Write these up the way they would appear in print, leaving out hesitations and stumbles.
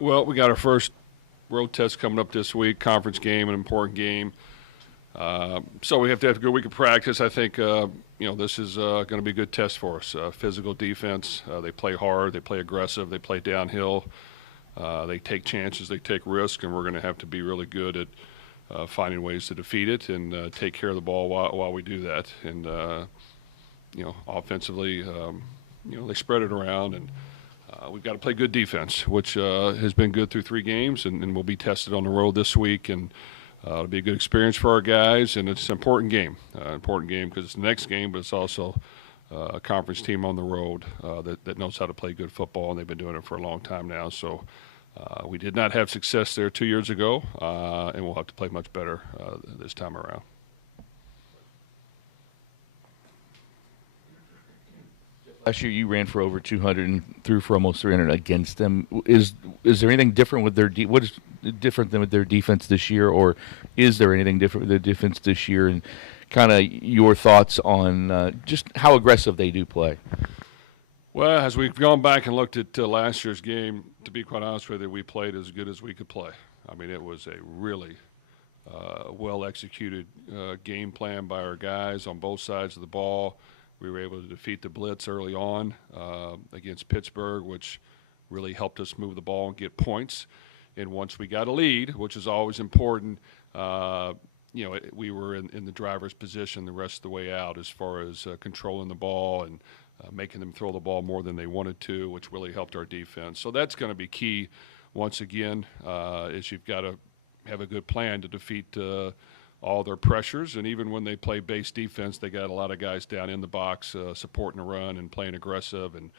Well, we got our first road test coming up this week, conference game, an important game. So we have to have a good week of practice. I think this is going to be a good test for us. Physical defense. They play hard. They play aggressive. They play downhill. They take chances. They take risks, and we're going to have to be really good at finding ways to defeat it and take care of the ball while we do that. And offensively, they spread it around, and we've got to play good defense, which has been good through 3 games, and we'll be tested on the road this week. And it'll be a good experience for our guys, and it's an important game. Because it's the next game, but it's also a conference team on the road that knows how to play good football, and they've been doing it for a long time now. So we did not have success there 2 years ago, and we'll have to play much better this time around. Last year, you ran for over 200 and threw for almost 300 against them. Is there anything different with their what is different than with their defense this year, or is there anything different with their defense this year? And kind of your thoughts on just how aggressive they do play. Well, as we've gone back and looked at last year's game, to be quite honest with you, we played as good as we could play. I mean, it was a really well-executed game plan by our guys on both sides of the ball. We were able to defeat the blitz early on against Pittsburgh, which really helped us move the ball and get points. And once we got a lead, which is always important, we were in the driver's position the rest of the way out as far as controlling the ball and making them throw the ball more than they wanted to, which really helped our defense. So that's going to be key once again, is you've got to have a good plan to defeat all their pressures. And even when they play base defense, they got a lot of guys down in the box supporting the run and playing aggressive, and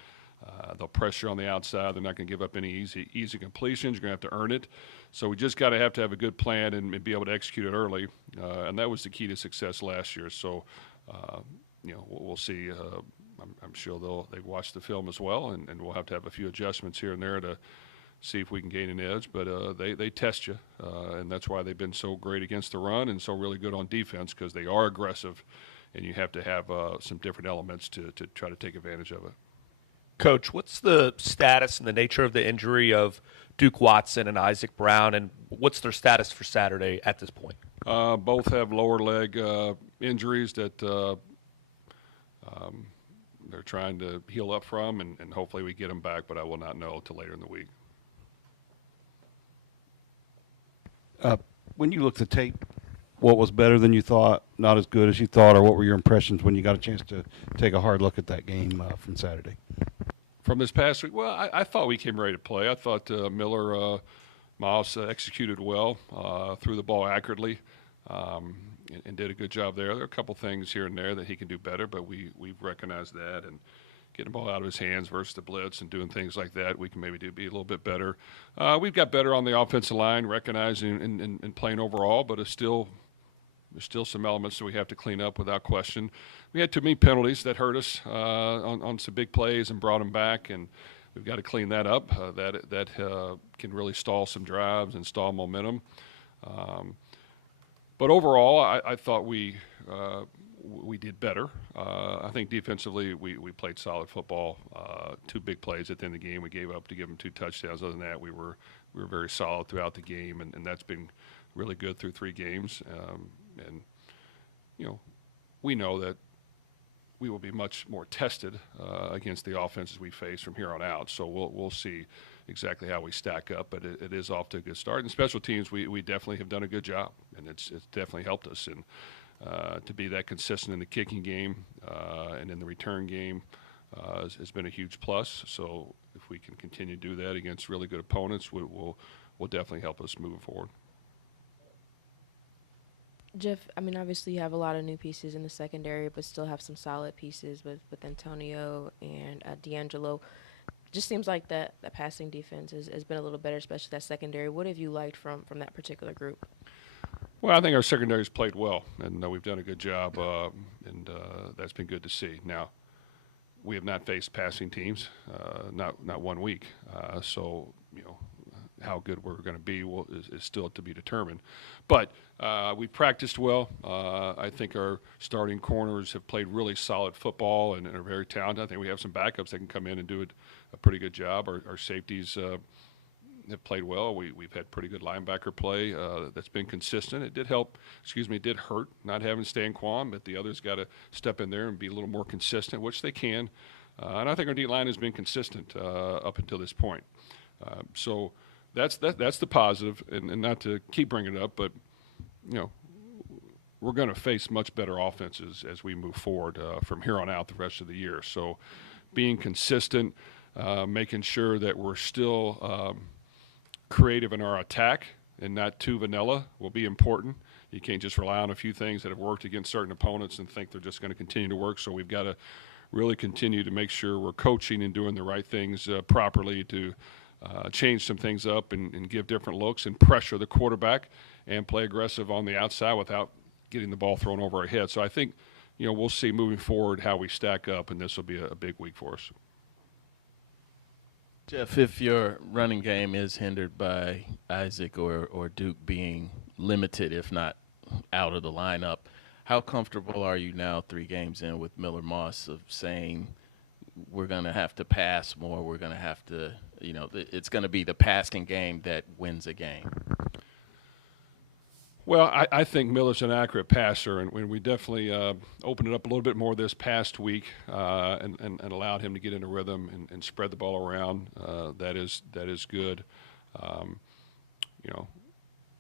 they'll pressure on the outside. They're not going to give up any easy completions. You're going to have to earn it. So we just got to have a good plan and be able to execute it early, and that was the key to success last year. So we'll see. I'm sure they've watched the film as well, and we'll have to have a few adjustments here and there to see if we can gain an edge. But they test you, and that's why they've been so great against the run and so really good on defense, because they are aggressive, and you have to have some different elements to try to take advantage of it. Coach, what's the status and the nature of the injury of Duke Watson and Isaac Brown, and what's their status for Saturday at this point? Both have lower leg injuries that they're trying to heal up from, and hopefully we get them back, but I will not know until later in the week. When you looked at tape, what was better than you thought, not as good as you thought, or what were your impressions when you got a chance to take a hard look at that game from Saturday? From this past week, well, I thought we came ready to play. I thought Miles executed well, threw the ball accurately, and did a good job there. There are a couple things here and there that he can do better, but we've recognized that, and getting the ball out of his hands versus the blitz and doing things like that, we can maybe be a little bit better. We've got better on the offensive line, recognizing and playing overall, but there's still some elements that we have to clean up without question. We had too many penalties that hurt us on some big plays and brought them back, and we've got to clean that up. That can really stall some drives and stall momentum. But overall, I thought we did better. I think defensively we played solid football. 2 big plays at the end of the game we gave up to give them 2 touchdowns. Other than that, we were very solid throughout the game, and that's been really good through 3 games. And we know that we will be much more tested against the offenses we face from here on out. So we'll see exactly how we stack up, but it is off to a good start. And special teams, we definitely have done a good job, and it's definitely helped us. And to be that consistent in the kicking game and in the return game has been a huge plus. So if we can continue to do that against really good opponents, will definitely help us moving forward. Jeff, I mean, obviously you have a lot of new pieces in the secondary, but still have some solid pieces with Antonio and D'Angelo. Just seems like that passing defense has been a little better, especially that secondary. What have you liked from that particular group? Well, I think our secondary's played well, and we've done a good job, and that's been good to see. Now, we have not faced passing teams, not 1 week, so how good we're going to be is still to be determined. But we practiced well. I think our starting corners have played really solid football and are very talented. I think we have some backups that can come in and do a pretty good job. Our safeties have played well. We've had pretty good linebacker play that's been consistent. It did hurt not having Stan Kwan, but the others got to step in there and be a little more consistent, which they can. And I think our D-line has been consistent up until this point. So that's the positive, and not to keep bringing it up, but, we're going to face much better offenses as we move forward from here on out the rest of the year. So being consistent, making sure that we're still creative in our attack and not too vanilla will be important. You can't just rely on a few things that have worked against certain opponents and think they're just going to continue to work. So we've got to really continue to make sure we're coaching and doing the right things properly to change some things up and give different looks and pressure the quarterback and play aggressive on the outside without getting the ball thrown over our head. So I think, we'll see moving forward how we stack up, and this will be a big week for us. Jeff, if your running game is hindered by Isaac or Duke being limited, if not out of the lineup, how comfortable are you now 3 games in with Miller Moss of saying we're going to have to pass more, we're going to have to, it's going to be the passing game that wins a game? Well, I think Miller's an accurate passer, and we definitely opened it up a little bit more this past week and allowed him to get into rhythm and spread the ball around. That is good.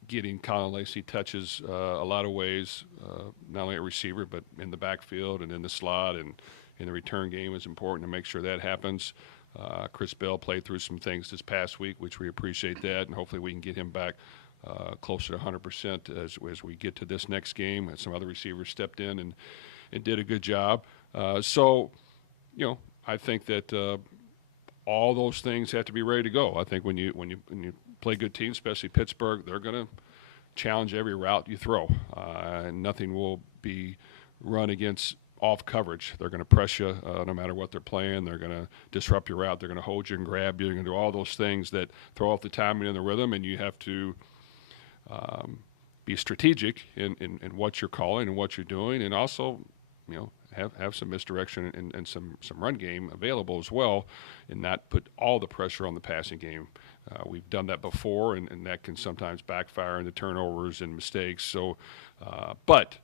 Getting Colin Lacey touches a lot of ways, not only at receiver but in the backfield and in the slot and in the return game is important to make sure that happens. Chris Bell played through some things this past week, which we appreciate that, and hopefully we can get him back closer to 100% as we get to this next game. And some other receivers stepped in and did a good job. So, I think that all those things have to be ready to go. I think when you play good teams, especially Pittsburgh, they're going to challenge every route you throw. And nothing will be run against off coverage. They're going to press you no matter what they're playing. They're going to disrupt your route. They're going to hold you and grab you. They're going to do all those things that throw off the timing and the rhythm, and you have to be strategic in what you're calling and what you're doing, and also, have some misdirection and some run game available as well, and not put all the pressure on the passing game. We've done that before, and that can sometimes backfire into turnovers and mistakes. So, but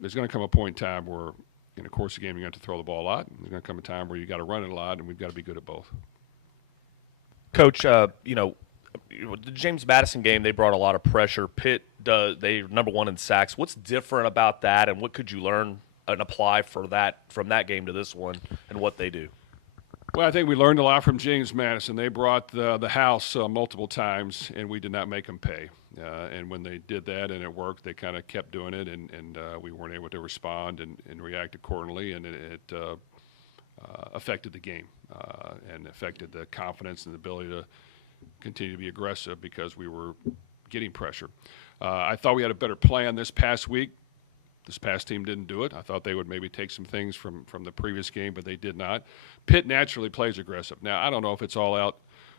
there's going to come a point in time where, in the course of the game, you're going to have to throw the ball a lot. And there's going to come a time where you got to run it a lot, and we've got to be good at both. Coach, the James Madison game, they brought a lot of pressure. Pitt, they're number 1 in sacks. What's different about that, and what could you learn and apply from that game to this one and what they do? Well, I think we learned a lot from James Madison. They brought the house multiple times, and we did not make them pay. And when they did that and it worked, they kind of kept doing it, and we weren't able to respond and react accordingly, and it affected the game and affected the confidence and the ability to continue to be aggressive because we were getting pressure. I thought we had a better plan this past week. This past team didn't do it. I thought they would maybe take some things from the previous game, but they did not. Pitt naturally plays aggressive. Now, I don't know if it's all out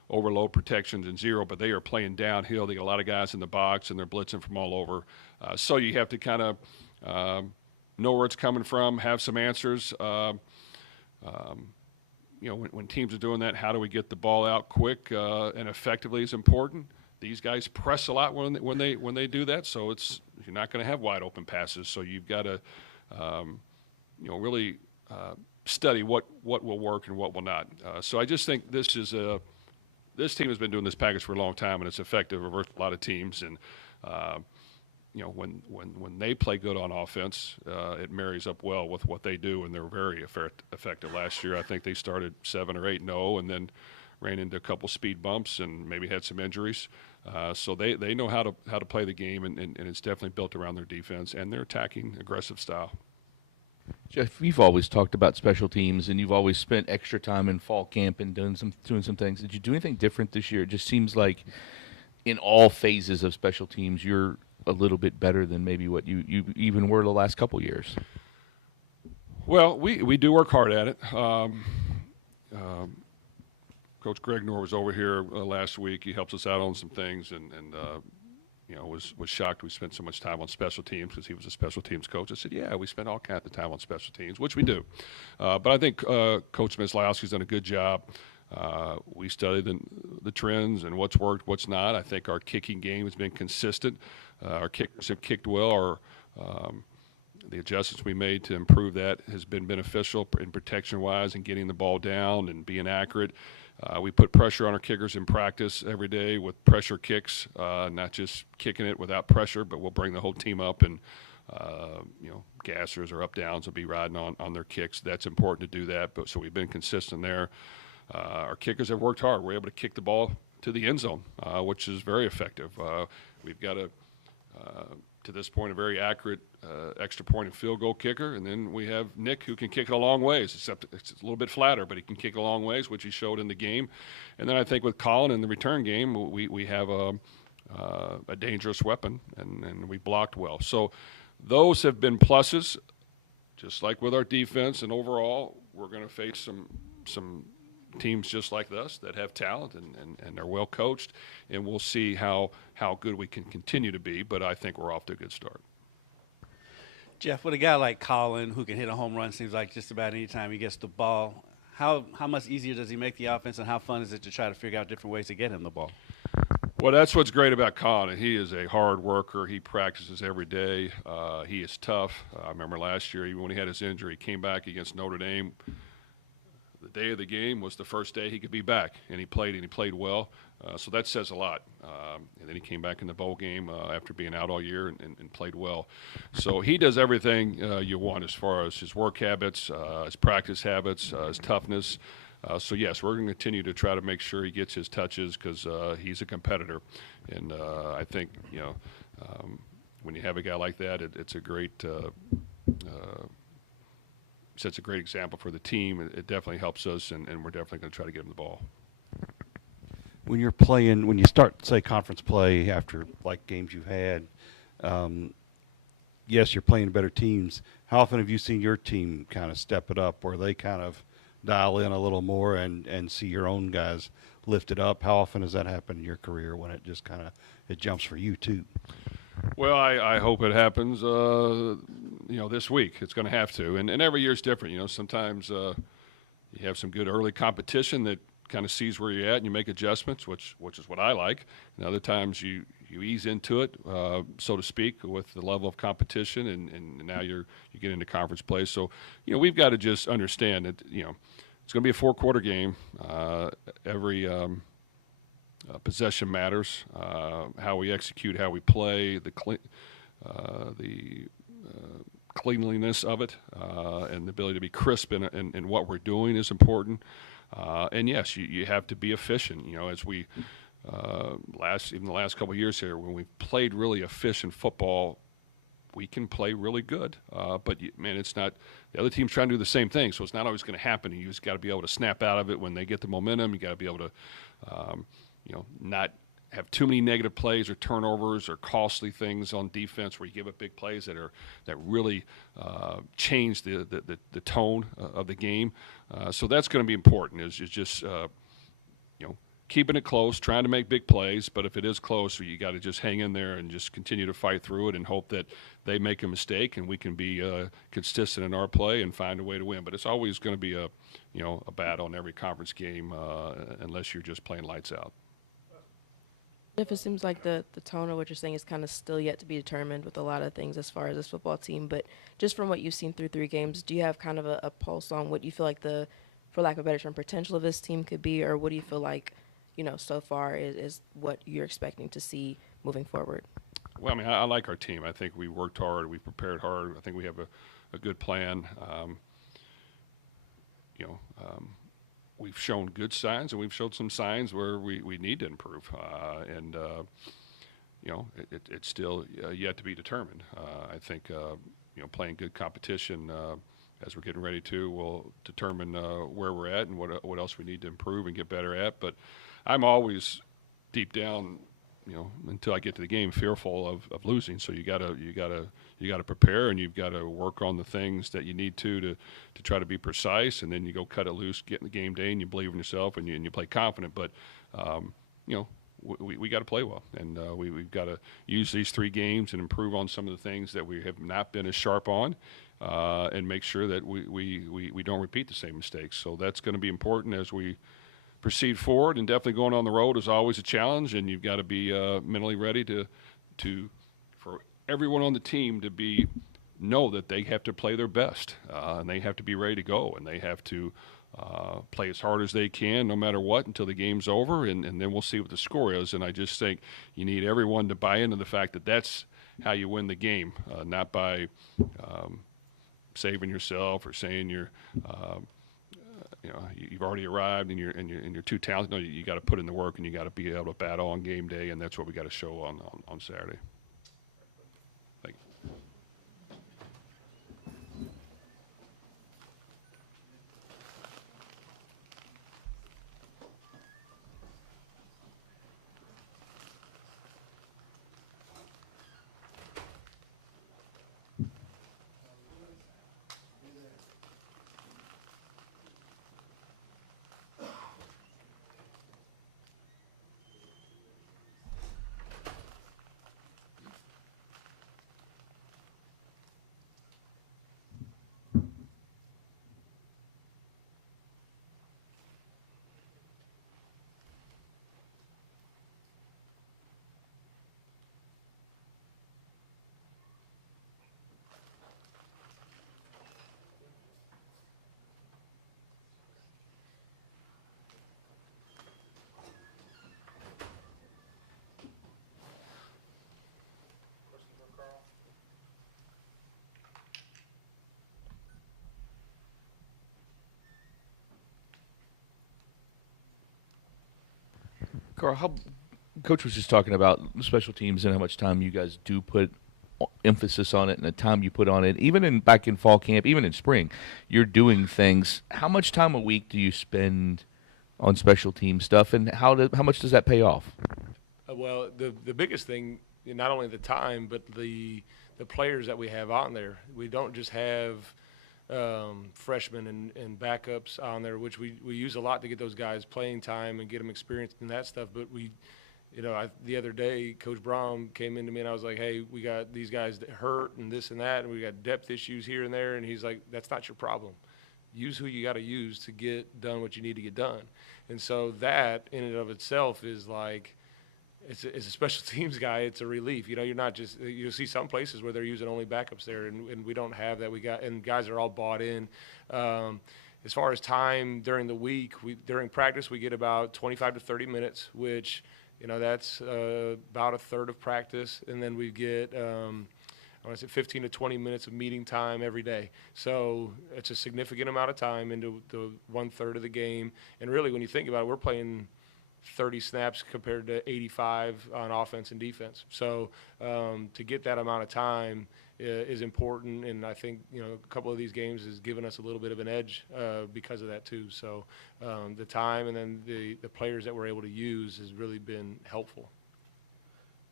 overload protections and zero, but they are playing downhill. They got a lot of guys in the box, and they're blitzing from all over. So you have to kind of know where it's coming from, have some answers. When teams are doing that, how do we get the ball out quick and effectively is important. These guys press a lot when they do that, so you're not going to have wide open passes. So you've got to really study what will work and what will not. So I just think this team has been doing this package for a long time, and it's effective versus a lot of teams. And when they play good on offense, it marries up well with what they do, and they're very effective last year. I think they started 7 or 8-0, and then ran into a couple speed bumps and maybe had some injuries. So they know how to play the game, and it's definitely built around their defense and their attacking aggressive style. Jeff, you've always talked about special teams, and you've always spent extra time in fall camp and doing some things. Did you do anything different this year? It just seems like in all phases of special teams, you're a little bit better than maybe what you even were the last couple years. Well, we do work hard at it. Coach Greg Noor was over here last week. He helps us out on some things, and was shocked we spent so much time on special teams because he was a special teams coach. I said, yeah, we spend all kinds of time on special teams, which we do. But I think Coach Myslowski's done a good job We study the trends and what's worked, what's not. I think our kicking game has been consistent. Our kickers have kicked well. The adjustments we made to improve that has been beneficial in protection-wise and getting the ball down and being accurate. We put pressure on our kickers in practice every day with pressure kicks, not just kicking it without pressure, but we'll bring the whole team up and, gassers or up-downs will be riding on their kicks. That's important to do that, so we've been consistent there. Our kickers have worked hard. We're able to kick the ball to the end zone, which is very effective. We've got to this point, a very accurate extra point and field goal kicker. And then we have Nick, who can kick it a long ways, except it's a little bit flatter, but he can kick a long ways, which he showed in the game. And then I think with Colin in the return game, we have a dangerous weapon, and we blocked well. So those have been pluses, just like with our defense. And overall, we're going to face some teams just like us that have talent and are well coached, and we'll see how good we can continue to be, but I think we're off to a good start. Jeff, with a guy like Colin who can hit a home run, seems like just about any time he gets the ball, how much easier does he make the offense, and how fun is it to try to figure out different ways to get him the ball? Well, that's what's great about Colin. He is a hard worker. He practices every day. He is tough. I remember last year, even when he had his injury, he came back against Notre Dame. The day of the game was the first day he could be back, and he played well. So that says a lot. And then he came back in the bowl game after being out all year and played well. So he does everything you want as far as his work habits, his practice habits, his toughness. So, yes, we're going to continue to try to make sure he gets his touches because he's a competitor. And I think, when you have a guy like that, it's a great sets a great example for the team. It definitely helps us, and we're definitely going to try to get him the ball. When you're playing, when you start, say, conference play after, like, games you've had, yes, you're playing better teams. How often have you seen your team kind of step it up, where they kind of dial in a little more and see your own guys lift it up? How often has that happened in your career when it just kind of it jumps for you too? Well, I hope it happens, this week. It's going to have to. And every year is different. Sometimes you have some good early competition that kind of sees where you're at and you make adjustments, which is what I like. And other times you ease into it, so to speak, with the level of competition, and now you get into conference play. So, we've got to just understand that, it's going to be a 4-quarter game. Every possession matters. How we execute, how we play, the cleanliness of it, and the ability to be crisp in what we're doing is important. And yes, you have to be efficient. As we even the last couple of years here, when we've played really efficient football, we can play really good. But it's not the other team's trying to do the same thing, so it's not always going to happen. You just got to be able to snap out of it when they get the momentum. You got to be able to not have too many negative plays or turnovers or costly things on defense where you give up big plays that really change the tone of the game. So that's going to be important. Is just keeping it close, trying to make big plays. But if it is close, you got to just hang in there and just continue to fight through it and hope that they make a mistake and we can be consistent in our play and find a way to win. But it's always going to be a battle in every conference game unless you're just playing lights out. If it seems like the tone of what you're saying is kind of still yet to be determined with a lot of things as far as this football team, but just from what you've seen through 3 games, do you have kind of a pulse on what you feel like for lack of a better term, potential of this team could be, or what do you feel like, so far is what you're expecting to see moving forward? Well, I like our team. I think we worked hard. We prepared hard. I think we have a good plan. We've shown good signs, and we've showed some signs where we need to improve. It's still yet to be determined. I think, playing good competition as we're getting ready to will determine where we're at and what else we need to improve and get better at. But I'm always deep down, until I get to the game, fearful of losing. So you gotta prepare, and you've got to work on the things that you need to try to be precise, and then you go cut it loose, get in the game day, and you believe in yourself, and you play confident. But we got to play well, and we've got to use these 3 games and improve on some of the things that we have not been as sharp on, and make sure that we don't repeat the same mistakes. So that's going to be important as we proceed forward, and definitely going on the road is always a challenge, and you've got to be mentally ready for everyone on the team to know that they have to play their best, and they have to be ready to go, and they have to play as hard as they can no matter what until the game's over, and then we'll see what the score is. And I just think you need everyone to buy into the fact that that's how you win the game, not by saving yourself or saying you've already arrived and you're too talented. No, you got to put in the work, and you got to be able to battle on game day, and that's what we got to show on Saturday. Thank you. Carl, Coach was just talking about special teams and how much time you guys do put emphasis on it and the time you put on it. Even back in fall camp, even in spring, you're doing things. How much time a week do you spend on special team stuff, and how much does that pay off? Well, the biggest thing, not only the time, but the players that we have on there. We don't just have freshmen and backups on there, which we use a lot to get those guys playing time and get them experienced in that stuff. But the other day, Coach Brohm came into me and I was like, hey, we got these guys that hurt and this and that, and we got depth issues here and there. And he's like, that's not your problem. Use who you got to use to get done what you need to get done. And so that in and of itself is like, it's a special teams guy. It's a relief. You're not just, you'll see some places where they're using only backups there, and we don't have that. And guys are all bought in. As far as time during the week, during practice, we get about 25 to 30 minutes, which, that's about a third of practice. And then we get, I want to say 15 to 20 minutes of meeting time every day. So it's a significant amount of time into the 1/3 of the game. And really, when you think about it, we're playing 30 snaps compared to 85 on offense and defense. So to get that amount of time is important, and I think a couple of these games has given us a little bit of an edge because of that too. So the time and then the players that we're able to use has really been helpful.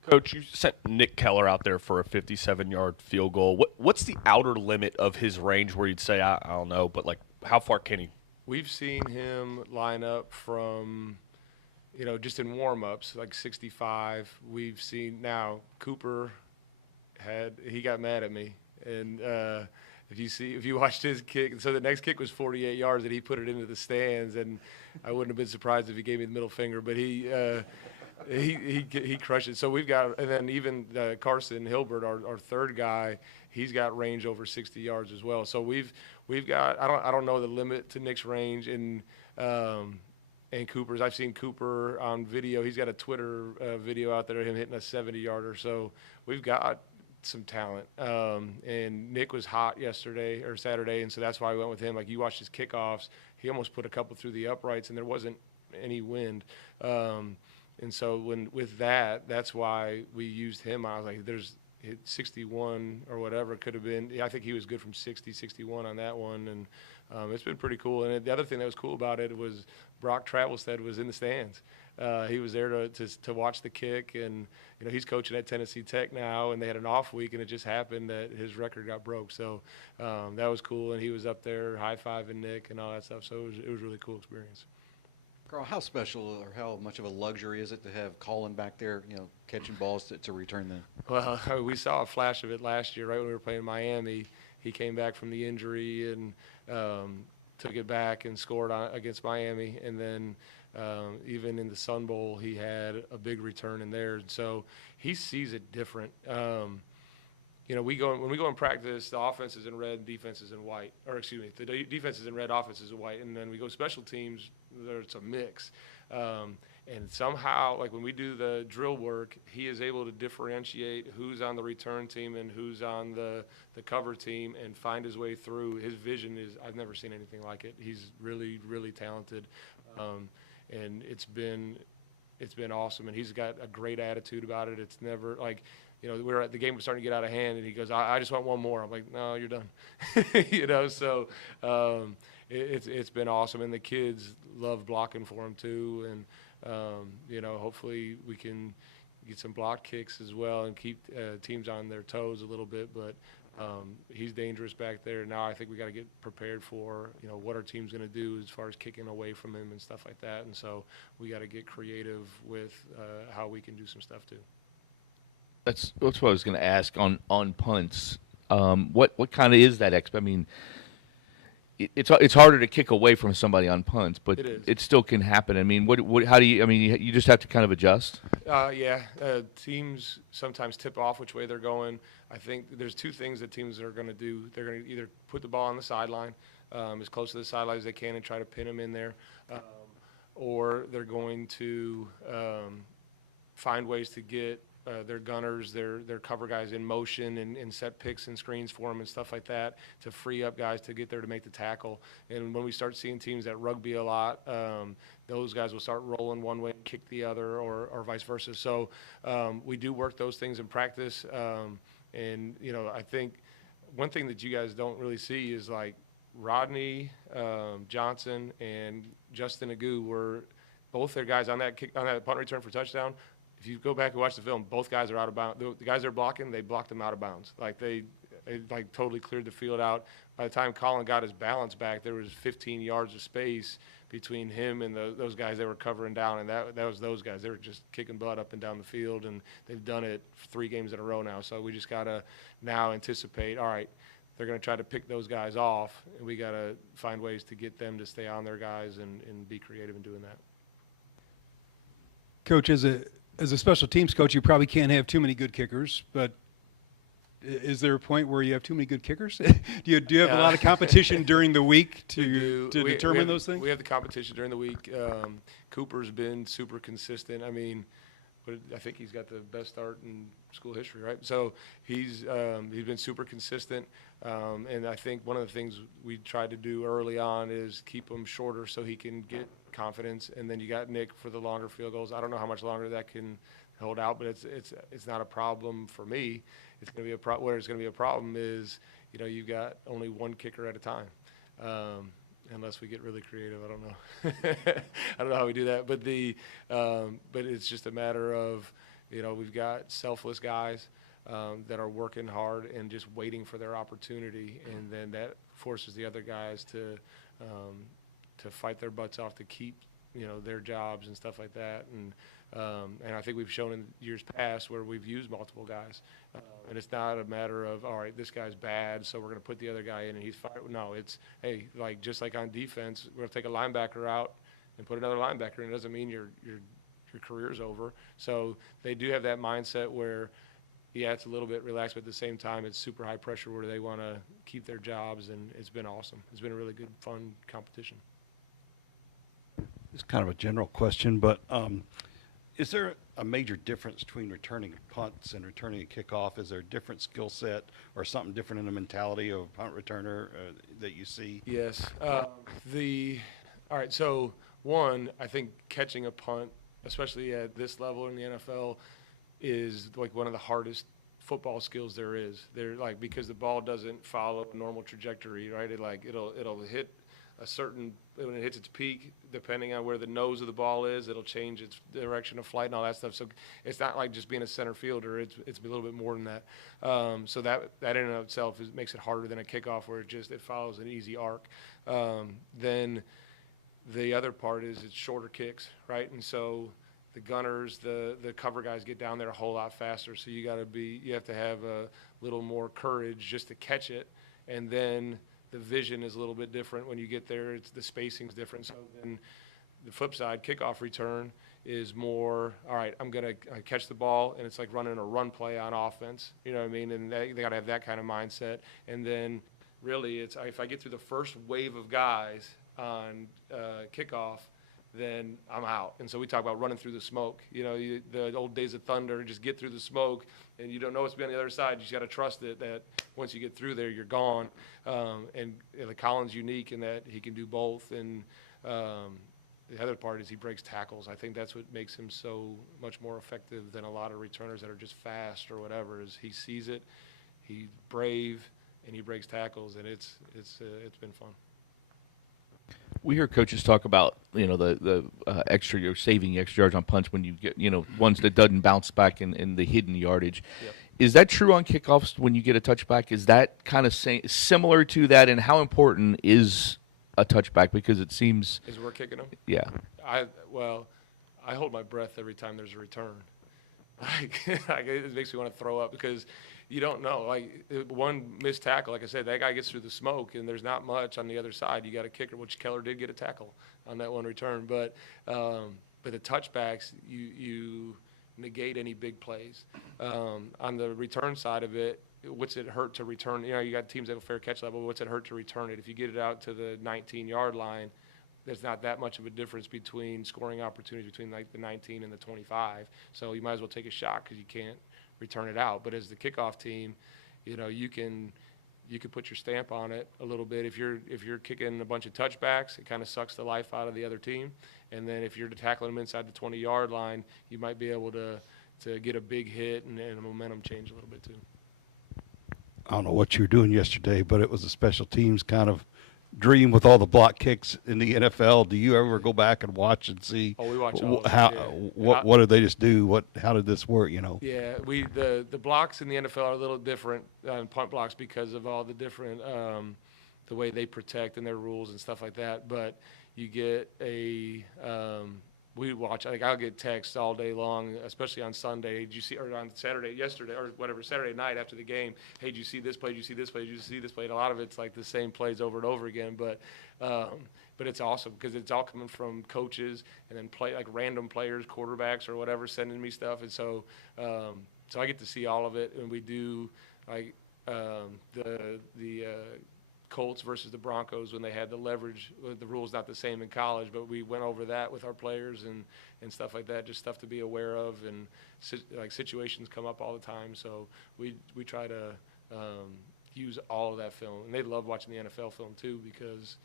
Coach, you sent Nick Keller out there for a 57-yard field goal. What's the outer limit of his range where you'd say, I don't know, but like how far can he? We've seen him line up from just in warm-ups, like 65. We've seen now Cooper he got mad at me. And if you watched his kick, so the next kick was 48 yards and he put it into the stands, and I wouldn't have been surprised if he gave me the middle finger, but he crushed it. So we've got, and then even Carson Hilbert, our third guy, he's got range over 60 yards as well. So we've got, I don't know the limit to Nick's range and Cooper's. I've seen Cooper on video. He's got a Twitter video out there of him hitting a 70-yarder. So we've got some talent. And Nick was hot yesterday or Saturday, and so that's why we went with him. Like you watched his kickoffs, he almost put a couple through the uprights, and there wasn't any wind. And so with that's why we used him. I was like, there's 61 or whatever could have been. I think he was good from 60, 61 on that one, and it's been pretty cool. And the other thing that was cool about it was Brock Travelstead was in the stands. He was there to watch the kick, and he's coaching at Tennessee Tech now, and they had an off week, and it just happened that his record got broke. So that was cool, and he was up there high-fiving Nick and all that stuff. So it was a really cool experience. Carl, how special or how much of a luxury is it to have Colin back there, catching balls to return them? Well, we saw a flash of it last year, right when we were playing Miami. He came back from the injury and took it back and scored against Miami. And then Even in the Sun Bowl, he had a big return in there. And so he sees it different. When we go in practice, the offense is in red, defense is in white. Or excuse me, the defense is in red, offense is in white. And then we go special teams, it's a mix. And somehow, like when we do the drill work, he is able to differentiate who's on the return team and who's on the cover team and find his way through. His vision is, I've never seen anything like it. He's really, really talented. And it's been awesome. And he's got a great attitude about it. It's never like, we're at the game was starting to get out of hand, and he goes, I just want one more. I'm like, no, you're done. So it's been awesome. And the kids love blocking for him too. And, hopefully we can get some block kicks as well and keep teams on their toes a little bit. But he's dangerous back there. Now I think we got to get prepared for, what our team's going to do as far as kicking away from him and stuff like that. And so we got to get creative with how we can do some stuff too. That's what I was going to ask on punts. What kind of is that I mean, it's harder to kick away from somebody on punts, but it still can happen. I mean, how do you? I mean, you just have to kind of adjust. Teams sometimes tip off which way they're going. I think there's two things that teams are going to do. They're going to either put the ball on the sideline, as close to the sideline as they can, and try to pin them in there, or they're going to find ways to get their gunners, their cover guys in motion and set picks and screens for them and stuff like that to free up guys to get there to make the tackle. And when we start seeing teams that rugby a lot, those guys will start rolling one way and kick the other or vice versa. So we do work those things in practice. I think one thing that you guys don't really see is like Rodney Johnson and Justin Agu were both their guys on that punt return for touchdown. If you go back and watch the film, both guys are out of bounds. The guys they're blocking, they blocked them out of bounds. Like they totally cleared the field out. By the time Colin got his balance back, there was 15 yards of space between him and those guys they were covering down, and that was those guys. They were just kicking butt up and down the field, and they've done it 3 games in a row now. So we just got to now anticipate, all right, they're going to try to pick those guys off, and we got to find ways to get them to stay on their guys and be creative in doing that. Coach, as a special teams coach, you probably can't have too many good kickers, but is there a point where you have too many good kickers? do you have a lot of competition during the week to determine those things? We have the competition during the week. Cooper's been super consistent. I mean, but I think he's got the best start in school history, right? So he's been super consistent, and I think one of the things we tried to do early on is keep him shorter so he can get confidence. And then you got Nick for the longer field goals. I don't know how much longer that can hold out, but it's not a problem for me. It's going to be where it's going to be a problem is you've got only one kicker at a time. Unless we get really creative, I don't know. I don't know how we do that, but it's just a matter of, we've got selfless guys that are working hard and just waiting for their opportunity, and then that forces the other guys to fight their butts off to keep, their jobs and stuff like that. And I think we've shown in years past where we've used multiple guys. And it's not a matter of, all right, this guy's bad, so we're going to put the other guy in and he's fired. No, it's, hey, just like on defense, we're going to take a linebacker out and put another linebacker in. It doesn't mean your career's over. So they do have that mindset where, it's a little bit relaxed, but at the same time, it's super high pressure where they want to keep their jobs, and it's been awesome. It's been a really good, fun competition. It's kind of a general question, but is there a major difference between returning punts and returning a kickoff? Is there a different skill set or something different in the mentality of a punt returner that you see? Yes. All right, so one, I think catching a punt, especially at this level in the NFL, is like one of the hardest football skills there is. They're like, because the ball doesn't follow a normal trajectory, right? It'll hit a certain, when it hits its peak, depending on where the nose of the ball is, it'll change its direction of flight and all that stuff. So it's not like just being a center fielder. It's a little bit more than that. So that in and of itself makes it harder than a kickoff where it follows an easy arc. Then the other part is it's shorter kicks, right? And so the gunners, the cover guys get down there a whole lot faster. So you have to have a little more courage just to catch it. And then the vision is a little bit different when you get there. The spacing's different. So then the flip side, kickoff return is more, all right, I'm going to catch the ball, and it's like running a run play on offense. You know what I mean? And they got to have that kind of mindset. And then really it's if I get through the first wave of guys on kickoff, then I'm out. And so we talk about running through the smoke. You know, the old days of thunder, just get through the smoke, and you don't know what's on the other side. You just got to trust it that once you get through there, you're gone. And Colin's unique in that he can do both. And the other part is he breaks tackles. I think that's what makes him so much more effective than a lot of returners that are just fast or whatever. Is he sees it, he's brave, and he breaks tackles, and it's been fun. We hear coaches talk about, you know, the extra, you're saving extra yards on punts when you get, you know, ones that doesn't bounce back in the hidden yardage. Yep. Is that true on kickoffs when you get a touchback? Is that kind of similar to that? And how important is a touchback? Because it seems Is we're kicking them? Yeah. I hold my breath every time there's a return. Like it makes me want to throw up because you don't know. Like one missed tackle, like I said, that guy gets through the smoke, and there's not much on the other side. You got a kicker, which Keller did get a tackle on that one return. But the touchbacks, you negate any big plays. On the return side of it, what's it hurt to return? You know, you got teams that have a fair catch level. What's it hurt to return it? If you get it out to the 19-yard line, there's not that much of a difference between scoring opportunities between like the 19 and the 25. So you might as well take a shot because you can't return it out. But as the kickoff team, you know, you can put your stamp on it a little bit. If you're kicking a bunch of touchbacks, it kind of sucks the life out of the other team. And then if you're tackling them inside the 20-yard line, you might be able to get a big hit and a momentum change a little bit too. I don't know what you were doing yesterday, but it was a special teams kind of dream with all the block kicks in the NFL. Do you ever go back and watch and see? Oh, we watch all of how it, yeah. what did they just do? How did this work? You know? Yeah, the blocks in the NFL are a little different on punt blocks because of all the different the way they protect and their rules and stuff like that. But you get we watch. Like I'll get texts all day long, especially on Sunday. Did you see, or on yesterday, or whatever, Saturday night after the game? Hey, did you see this play? Did you see this play? Did you see this play? And a lot of it's like the same plays over and over again. But it's awesome because it's all coming from coaches and then like random players, quarterbacks or whatever, sending me stuff. And so I get to see all of it. And we do like the Colts versus the Broncos when they had the leverage. The rule's not the same in college, but we went over that with our players and stuff like that, just stuff to be aware of, and like situations come up all the time. So we try to use all of that film, and they love watching the NFL film too because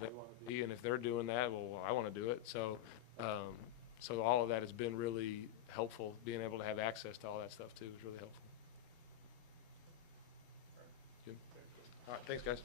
they want to be, and if they're doing that, well, I want to do it. So all of that has been really helpful. Being able to have access to all that stuff too is really helpful. All right, thanks, guys.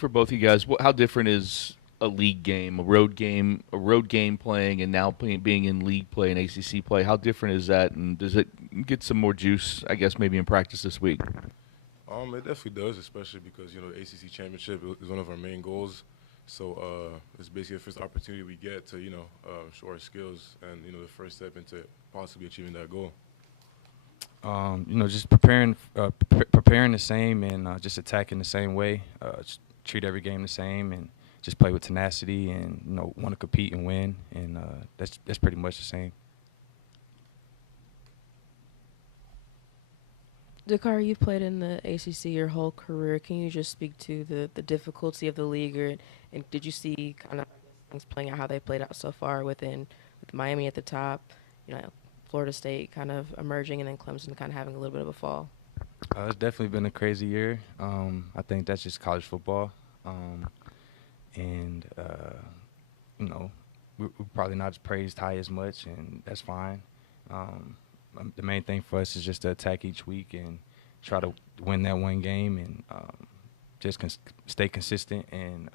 for both of you guys, how different is a league game, a road game playing, and now being in league play and ACC play? How different is that, and does it get some more juice, I guess, maybe in practice this week? It definitely does, especially because, the ACC championship is one of our main goals. So it's basically the first opportunity we get to, show our skills and, the first step into possibly achieving that goal. Just preparing the same and just attacking the same way. Just treat every game the same and just play with tenacity and, want to compete and win. And that's pretty much the same. Dakar, you've played in the ACC your whole career. Can you just speak to the difficulty of the league, and did you see kind of things playing out how they played out so far with Miami at the top, Florida State kind of emerging, and then Clemson kind of having a little bit of a fall? It's definitely been a crazy year. I think that's just college football, and we're probably not praised high as much, and that's fine. The main thing for us is just to attack each week and try to win that one game and just stay consistent and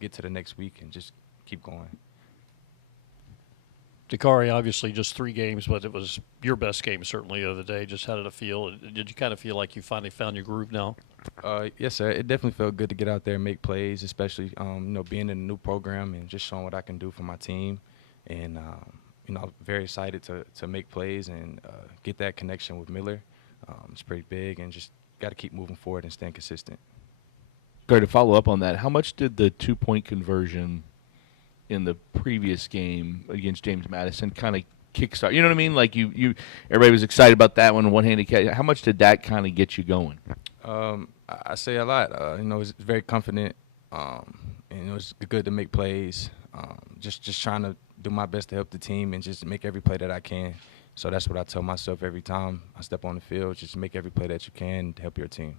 get to the next week and just keep going. Dakari, obviously just 3 games, but it was your best game certainly the other day. Just how did it feel? Did you kind of feel like you finally found your groove now? Yes, sir. It definitely felt good to get out there and make plays, especially being in a new program and just showing what I can do for my team. And very excited to make plays and get that connection with Miller. It's pretty big, and just got to keep moving forward and staying consistent. To follow up on that, how much did the 2-point conversion in the previous game against James Madison kind of kickstart? You know what I mean? Like everybody was excited about that one-handed catch. How much did that kind of get you going? I say a lot. It's very confident. It's good to make plays. Just trying to do my best to help the team and just make every play that I can. So that's what I tell myself every time I step on the field. Just make every play that you can to help your team.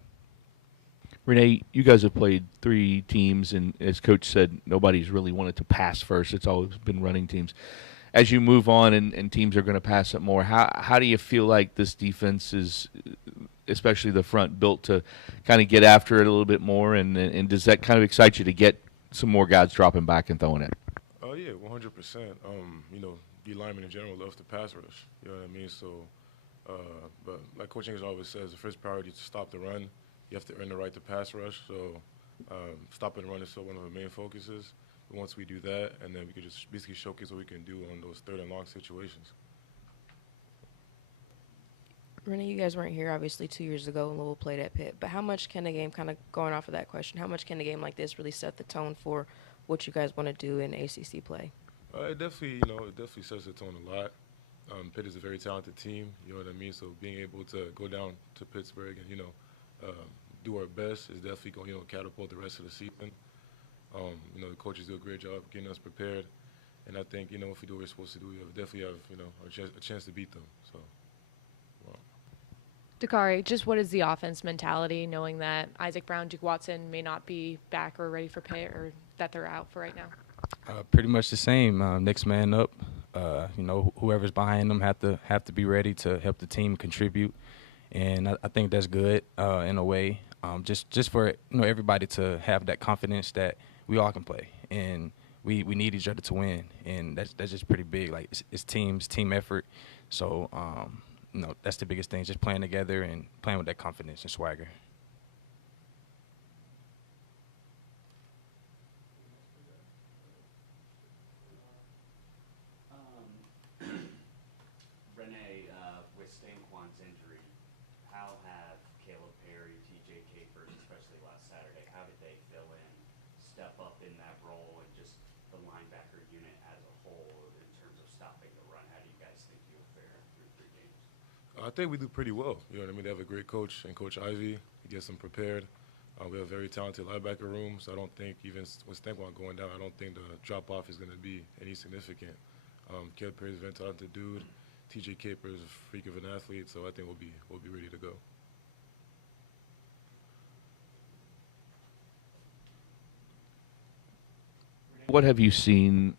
Renee, you guys have played 3 teams, and as Coach said, nobody's really wanted to pass first. It's always been running teams. As you move on and teams are going to pass it more, how do you feel like this defense is, especially the front, built to kind of get after it a little bit more? And does that kind of excite you to get some more guys dropping back and throwing it? Oh, yeah, 100%. D linemen in general love to pass rush. You know what I mean? So, but like Coach English always says, the first priority is to stop the run. You have to earn the right to pass rush. So, stopping the run is still one of our main focuses. But once we do that, and then we can just basically showcase what we can do on those 3rd and long situations. Renee, you guys weren't here obviously 2 years ago when Louisville played at Pitt, but how much can a game, kind of going off of that question, how much can a game like this really set the tone for what you guys want to do in ACC play? It definitely, it definitely sets the tone a lot. Pitt is a very talented team, you know what I mean? So being able to go down to Pittsburgh and, do our best is definitely going to, catapult the rest of the season. The coaches do a great job getting us prepared. And I think, if we do what we're supposed to do, we definitely have, a chance to beat them. So, wow. Dakari, just what is the offense mentality, knowing that Isaac Brown, Duke Watson may not be back or ready for Pitt, or that they're out for right now? Pretty much the same. Next man up. Whoever's behind them have to be ready to help the team contribute, and I think that's good in a way. Just for everybody to have that confidence that we all can play, and we need each other to win, and that's just pretty big. Like it's team effort. So that's the biggest thing. Just playing together and playing with that confidence and swagger. I think we do pretty well. You know what I mean? They have a great coach and Coach Ivy. He gets them prepared. We have a very talented linebacker room, so I don't think even with Stanquan going down, I don't think the drop-off is going to be any significant. Caleb Perry's a very talented dude. TJ Caper is a freak of an athlete, so I think we'll be ready to go. What have you seen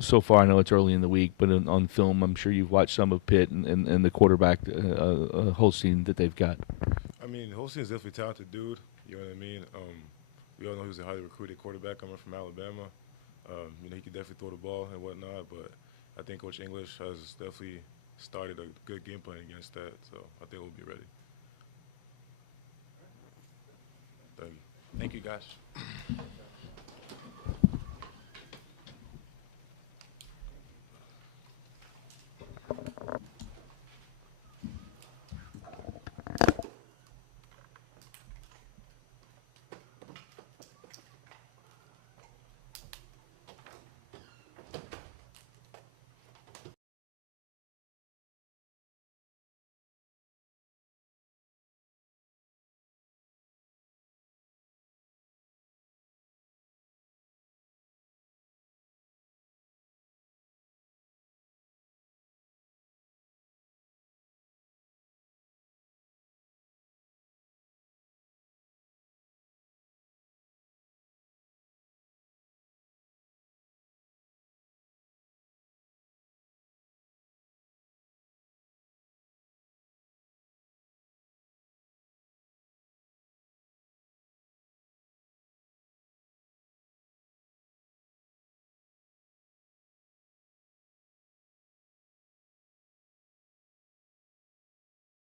so far? I know it's early in the week, but on film, I'm sure you've watched some of Pitt and the quarterback, Holstein, that they've got. I mean, Holstein's definitely a talented dude. You know what I mean? we all know he was a highly recruited quarterback coming from Alabama. You know, he could definitely throw the ball and whatnot, but I think Coach English has definitely started a good game plan against that, so I think we'll be ready. Thank you. Thank you, guys.